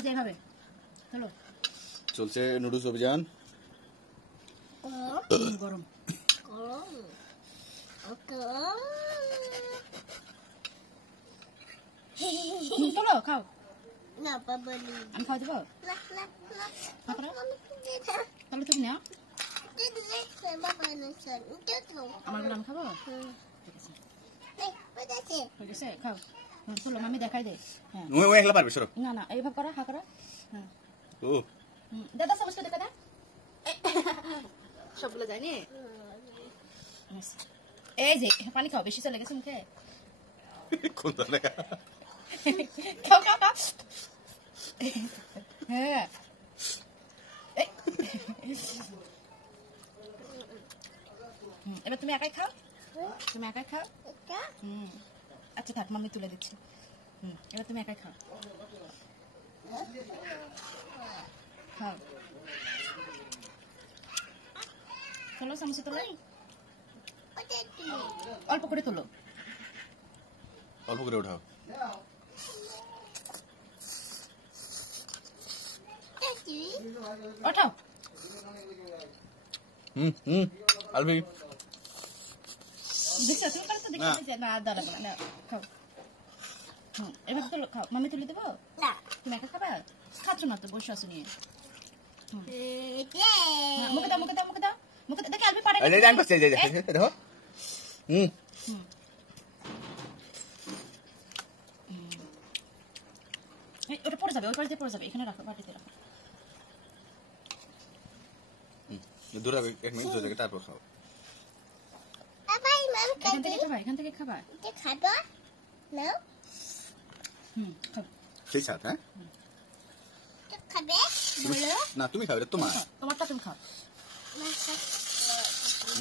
এই যে এইভাবে চলো চলছে নুডলস অভিযান গরম চলো খাও না বাবা আমি খাওয়া দেবো তাহলে তুমি নাও আমার বলে আমি খাবো ঠিক আছে হয়ে গেছে খাও চলো মামি দেখাই দে হ্যাঁ ওই একলা পারবে সরো না না এইভাবে করো হা করো হ্যাঁ ও দাদা সমস্ত দেখা দে সবগুলো যায়নি এই যে পানি খাও বেশি চলে গেছে মুখে কোন লাগা খাও খাও খাও হ্যাঁ এবার তুমি একাই খাও তুমি একাই খাও আচ্ছা থাক মাম্মি তুলে দিচ্ছি এবার তুমি একাই খাও খাও চলো চামচে তোলো অল্প করে তোলো অল্প করে উঠাও ওঠাও আলবি দেখছো তুমি করে তো দেখে না দাঁড়া না খাও এবার তোলো খাও মামি তুলে দেবো না তুমি একা খাবা খাচ্ছ না তো বসে আসো নিয়ে এই মুখে দাও মুখে দাও মুখে দাও মুখে দেখে আলবি পারে এই জান পাচ্ছে এই দেখো ওটা পড়ে যাবে ওই পাশে পড়ে যাবে এখানে রাখো বাটিতে রাখো দূরে এক মিনিট ধরে তারপর খাও বাবা মাম এখান থেকে খাবা এটা খাবো না খাও সেই সাথে হ্যাঁ তো খাবে বলো না তুমি খাও এটা তোমার তোমারটা তুমি খাও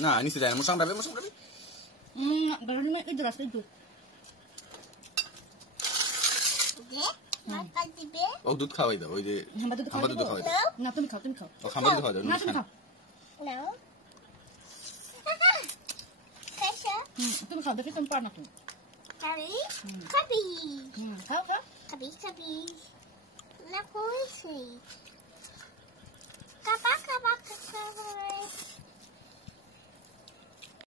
না নিচে যায় মুসাম রাবে গরম में इधर আসলে দুধ দে মাকা দিবে ও দুধ খাওয়াই দাও ওই যে আমরা দুধ খাওয়াই দাও না তুমি খাও তুমি খাও ও খাবার দুধ খাওয়াই দাও না তুমি খাও না কাশা তুমি খাও দেখি তুমি পার না তুমি খাবি খাবি খাও খাও খাবি খাবি না কইছি কাবা কাবা কাবা